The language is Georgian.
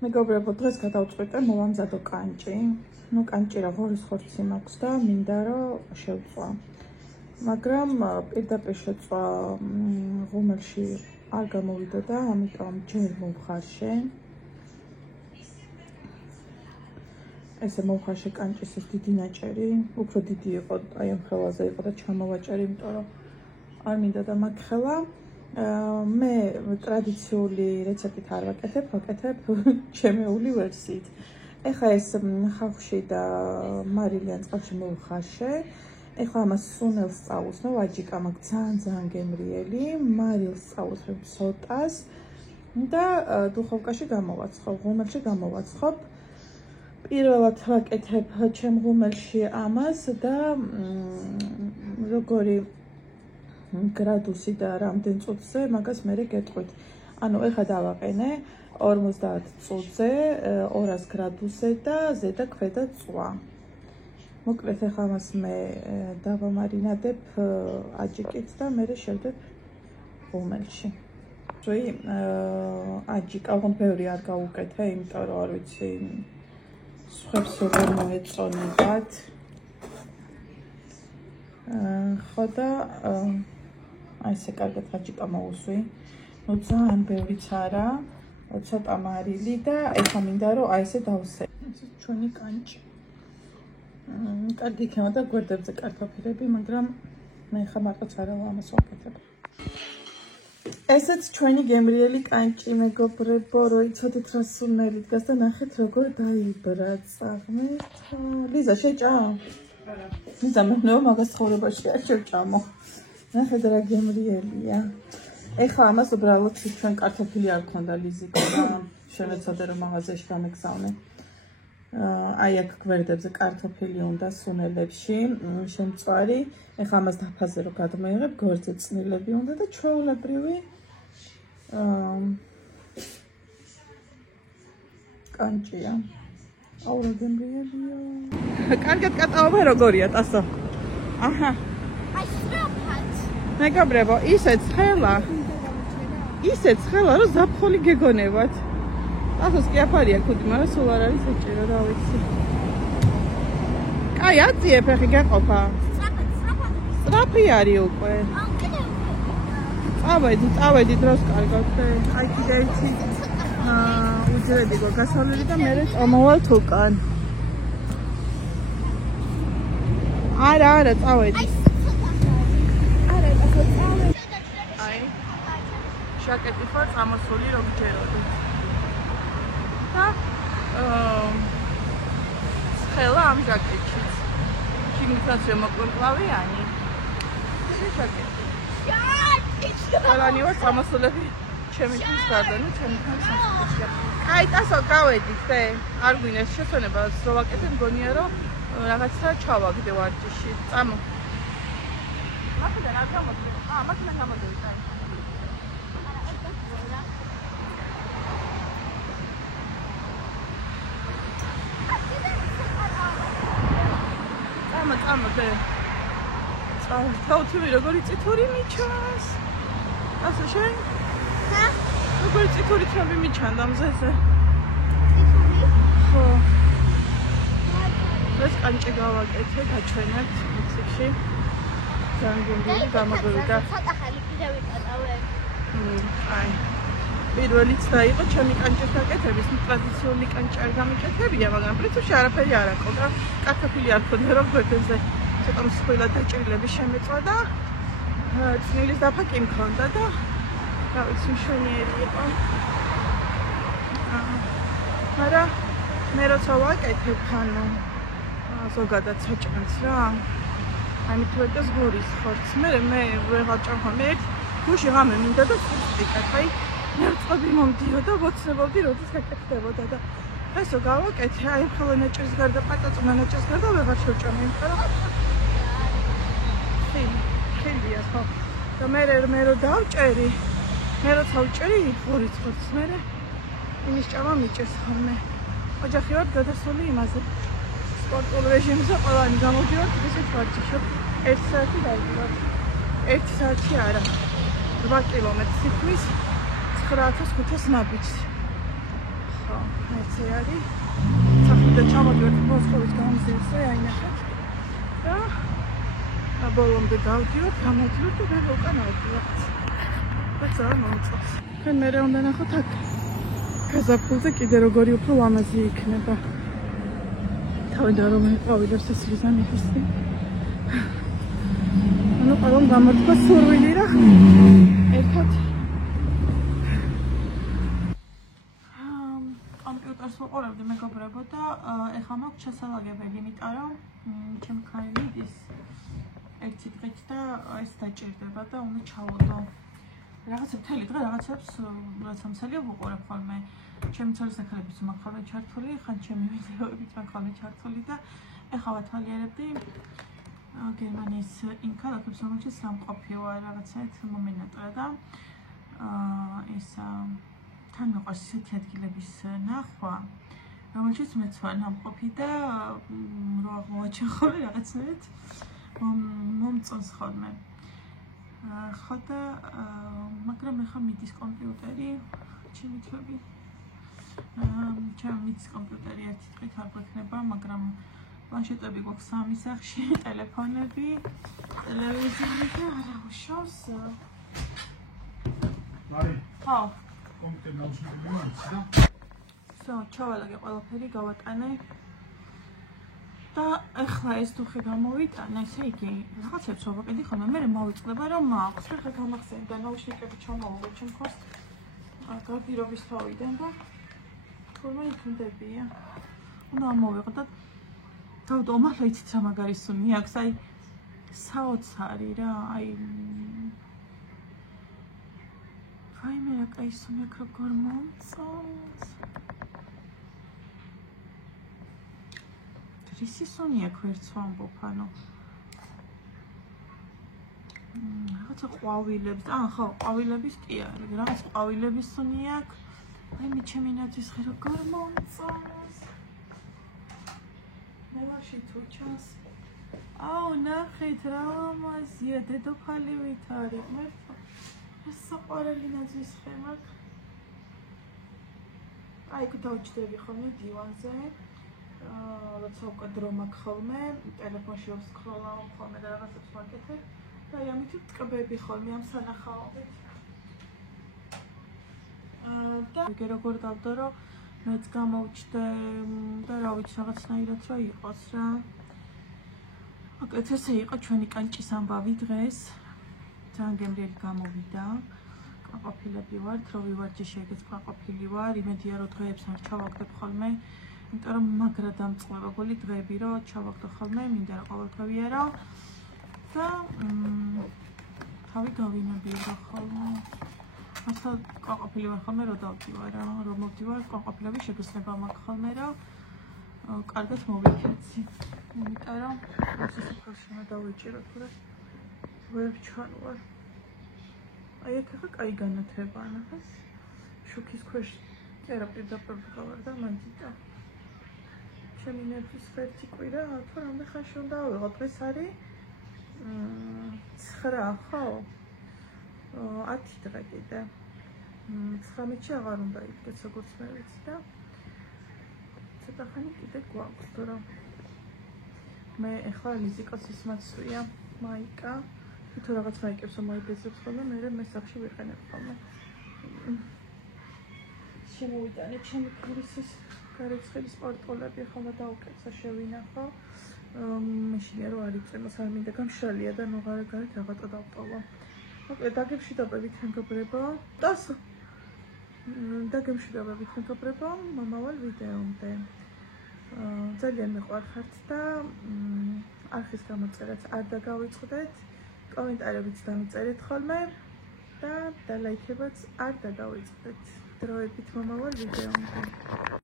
მეგობრებო, დღეს გადავწყვიტე მოვამზადო კანჭი. ნუ კანჭი რა ღორის ხორცი მაქვს და მინდა რომ შევწვა. მაგრამ პირდაპირ შეწვა ღუმელში არ გამოვიდა და ამიტომ ჯერ მოვხარშე. ესე მოვხარშე კანჭის ეს დიდი ნაჭერი, უფრო დიდი იყო, აი ამ ხელაზე იყო და ჩამოვაჭერი, იმიტომ რომ არ მინდა და მაგ ხელა. მე ტრადიციული რეცეპტით არ ვაკეთებ, ვაკეთებ ჩემეული ვერსიით. ეხლა ეს ხავში და მარილიან წყალში მოვხარშე. ეხლა ამას სუნელს წავუსნო, ვაჯიკა მაქვს ძალიან გემრიელი, მარილს წავუსვებ ცოტას და დუხოვკაში გამოვაცხობ, ღუმელში გამოვაცხობ. პირველად ვაკეთებ ჩემ ღუმელში ამას და როგორი გრადუსი და რამდენ წუთზე მაგას მე გეტყვით. ანუ ეხლა დავაყენე 50 წუთზე 200 გრადუსზე და ზედა ქვედა წვა. მოკლედ ეხლა ამას მე დავამარინადებ აჯიკით და მე შევდებ ღუმელში. აჯიკა ოღონდ ბევრი არ გავუკეთე, იმიტომ რომ არ ვიცი სხვებს როგორ მოეწონებათ. ხო და აი ესე კარგად აჯიკა მოუსვი. ნუ ძალიან ბევრიც არა, ცოტა მარილი და ეხლა მინდა რომ აი ესე დავსე. ეს ჩვენი კანჭი. კარგი იქნება გვერდებზე კარტოფილები, მაგრამ მე ხა მარტოც არა ამას ვაკეთებ. ესეც ჩვენი გემრიელი კანჭი, მეგობრებო, რო იცოდეთ რა სუნელი დგას და ნახეთ როგორ დაიბრა წაღმით. ლიზა შეჭა? ლიზა მე მაგას ცხოვრებაში არ შევჭამო. ნახეთ რა გემრიელია. ეხლა ამას უბრალოდ ჩვენ კარტოფილი არ გქონდა ლიზიკა და შევეცადე რომ მაღაზიაში გამეგზავნე. აი აქ გვერდებზე კარტოფილი უნდა სუნელებში, შემწვარი. ეხლა ამას დაფაზე რომ გადმოიღებ, გვერდზე წნილები უნდა და ჩვეულებრივი კანჭია. აუ რა გემრიელია. კარგად კატაობა როგორია ტასო? აჰა. მეგობრებო, ისეც ხელა, რომ ზაფხული გეგონებათ. ტასოს კი აფარია ქუდი, მაგრამ სულ არ არის საჭირო, რა ვიცი. კაი, აწიებ ეხი გაყოფა. სწრაფი არის უკვე. წავედი დროს კარგად. აი კიდე ერთი უძრედი გასავლელი და მე წამოვალთ უკან. არა, წავედი. ჟაკეტი ხარ წამოსული რომ გჯეროდით. და ხელა ამ ჟაკეტში. შიგნითაც შემოკლავიანი. ეს ჟაკეტი. ყველანი ვარ წამოსულები ჩემთვის გარდა, ნუ ჩემთან სამსახურში. კაი, ტასო, გავედით, ხე? არ გვინეს შესვენება სლოვაკეთე, მგონია რომ რაღაცა ჩავაგდე ვარჯიში. წამო. მაქედან არ გამოწვევ. მაქედან გამოდევით, აი. წამოდე. თავთვი როგორი წითური მიჩანს. ასე შენ? ჰა? როგორი წითური თვები მიჩანდა მზეზე? წითური? ხო. ეს კანჭი გავაკეთე, გაჩვენებთ მოციქში. ძალიან გემრიელი გამოგვივიდა. ცოტა ხანი კიდე ვიკატავე. აი. პირველიც დაიყო ჩემი კანჭის გაკეთების, ტრადიციული კანჭი არ გამიკეთებია, მაგრამ პრინციპში არაფერი არ აქვს და კარტოფილი არ ქონდა რომ გვერდებზე ცოტა მსხვილა დაჭრილები შემეწვა და წნილის დაფა კი მქონდა და რა ვიცი მშვენიერი იყო. მაგრამ მე როცა ვაკეთებ, ანუ ზოგადად საჭმელს რა. ამით ვეკეს ღორის ხორცს. მე ვეღარ ჭამხარ. მე გუში ღამე მინდა და სულ აი ნერწყვები მომდიოდა, ვოცნებობდი, როდის გაკეთდებოდა და ესო გავაკეთე, აი ხოლმე ნაჭრის გარდა, პატაწუნა ნაჭრის გარდა ვეღარ შევჭამე, იმიტომ რომ ხილია ხო. და მე რო დავჭერი, მე როცა ვჭერი ღორის ხორცს, მე იმის ჭამა მიჭერს ხოლმე. ოჯახი ვარ გადასული იმაზე. სპორტულ რეჟიმზე ყველანი გამოდივართ ისეთ ვარჯიშობ. 1 საათი დავდივარ. 1 საათი არა. 8 კილომეტრი სიტყვის 9500 ნაბიჯს. ხო, ესე არის. Საფრთხე ჩამოდივართ მოსკოვის გამზირზე, აინახეთ. და ბოლომდე გავდივართ, გამოდივართ და მე უკან ავდივართ. და ძალიან მომწონს. თქვენ მერე უნდა ნახოთ აქ გაზაფხულზე კიდე როგორი უფრო ლამაზი იქნება. თავიდან რომ ყვავილებს ეს რიზანი ისე. ანუ ყველამ გამოთქვა სურვილი რა. ერთად კომპიუტერს ვუყურებდი მეგობრებო და ეხლა მაქვს შესაძლებელი, იმიტომ რომ ჩემი ქალი მიდის ერთი დღით და ეს დაჭირდება და უნდა ჩავოდო. რაღაცა მთელი დღე რაღაცებს რაც ამსალია ვუყურებ ხოლმე. ჩემი ცოლისახელებიც მაქვს ხოლმე ჩართული, ხან ჩემი ვიდეოებიც მაქვს ხოლმე ჩართული და ეხლა ვათვალიერებდი გერმანიის იმ ქალაქებს, რომელშიც სამყოფი ვარ, რაღაცაით მომენატრა და ეს თან მიყვარს ისეთი ადგილების ნახვა, რომელშიც მეც ვარ ნამყოფი და რო აღმოვაჩენ ხოლმე რაღაცნაირად მომწონს ხოლმე. ხო და მაგრამ ეხლა მიდის კომპიუტერი, ჩემი თვები. ჩემი მიდის კომპიუტერი ერთი დღით არ გვექნება, მაგრამ პლანშეტები გვაქვს სამი სახში, ტელეფონები, ტელევიზორი და არა უშავს. ხო. კომპიუტერი ნაუშნები და ჩავალაგე ყველაფერი, გავატანე. და ეხლა ეს დუხი გამოვიტანე, ესე იგი, რაღაცებს ვაკეთე ხოლმე, მე მოვიწყდება რომ მაქვს, ხა გამახსენე და ნაუშნიკები ჩამოვაგე ჩემ ქოს გარდირობის თავიდან და თურმე იქნებია. უნდა მოვიღო და დავდო მართლა იცით რა მაგარი სუნი აქვს, აი საოცარი რა, აი ვაიმე რა კაი სუნი აქვს როგორ მომწონს. რისი სუნი აქვს ერთს ვამბობ, ანუ რაღაცა ყვავილებს, ხო, ყვავილების კი არის, რაღაც ყვავილების სუნი აქვს. აი მე ჩემი ნაძვის როგორ მომწონს. ნემაში თუ ჩანს. აუ ნახეთ რა ლამაზია, დედოფალი ვითარი. მერტო ეს საყვარელი ნაძვის ხე მაქვს. აი იქ დავჭდები ხოლმე დივანზე. როცა უკვე დრო მაქვს ხოლმე, ტელეფონში ვსკროლავ ხოლმე და რაღაცებს ვაკეთებ და აი ამით ვტკბები ხოლმე ამ სანახაობით. და იგი როგორ დავდო რომ მეც გამოვჭდე და რა ვიცი რაღაცნაირად რა იყოს რა. ოკეი, ესე იყო ჩვენი კანჭის ამბავი დღეს. ძალიან გემრიელი გამოვიდა. ყვაყაფილები ვართ, რო ვივარჯიშე ეგეც ყვაყაფილი ვარ, იმედია რომ დღეებს არ ჩავაგდებ ხოლმე. იმიტომ რომ მაგრა დამწყებებული დღეები რო ჩავაგდო ხოლმე, მინდა რა ყოველდღიურია და თავი გავინებია ხოლმე. ახლა ყვაყაფილი ვარ ხოლმე რო დავდივარ რა, რომ მოვდივარ ყვაყაფილები შეგრძნება მაქვს ხოლმე რა კარგად მოვიქცი. იმიტომ რომ ეს სოფელში უნდა დავიჭირო თუ რა ვერ ჩანვარ. აი აქ ახლა კაი განათება ნახეს. შუქის ქვეშ კი არა პირდაპირ ვარ და მანდიტა. ჩემი ნერვის ერთი კვირა, თუ რამდენი ხანში უნდა ავიღო? დღეს არის 9, ხო? 10 დღე კიდე. 19-ში აღარ უნდა იდგეთ, როგორც მე ვიცი და ცოტა ხანი კიდე გვაქვს, თორემ მე ეხლა ლიზიკოსის მაცვია, მაიკა. თუ რაღაც მაიკებს მომაიბეზებს ხოლმე, მე სახში ვიყენებ ხოლმე. შემოვიტანე ჩემი ქრისის გარეცხელის პორტყოლები ხოლმე დაუკეცა შევინახო. მეშინია რომ არ იწემოს, არ მინდა გამშრალია და ნუღარეთ რაღაცა დავტოვა. ოკეი, დაგემშვიდობებით მეგობრებო. დასო. დაგემშვიდობებით მეგობრებო, მომავალ ვიდეომდე. ძალიან მიყვარხართ და არხის გამოწერაც არ დაგავიწყდეთ. კომენტარებიც დამიწერეთ ხოლმე და ლაიქებაც არ დაგავიწყდეთ. დროებით მომავალ ვიდეომდე.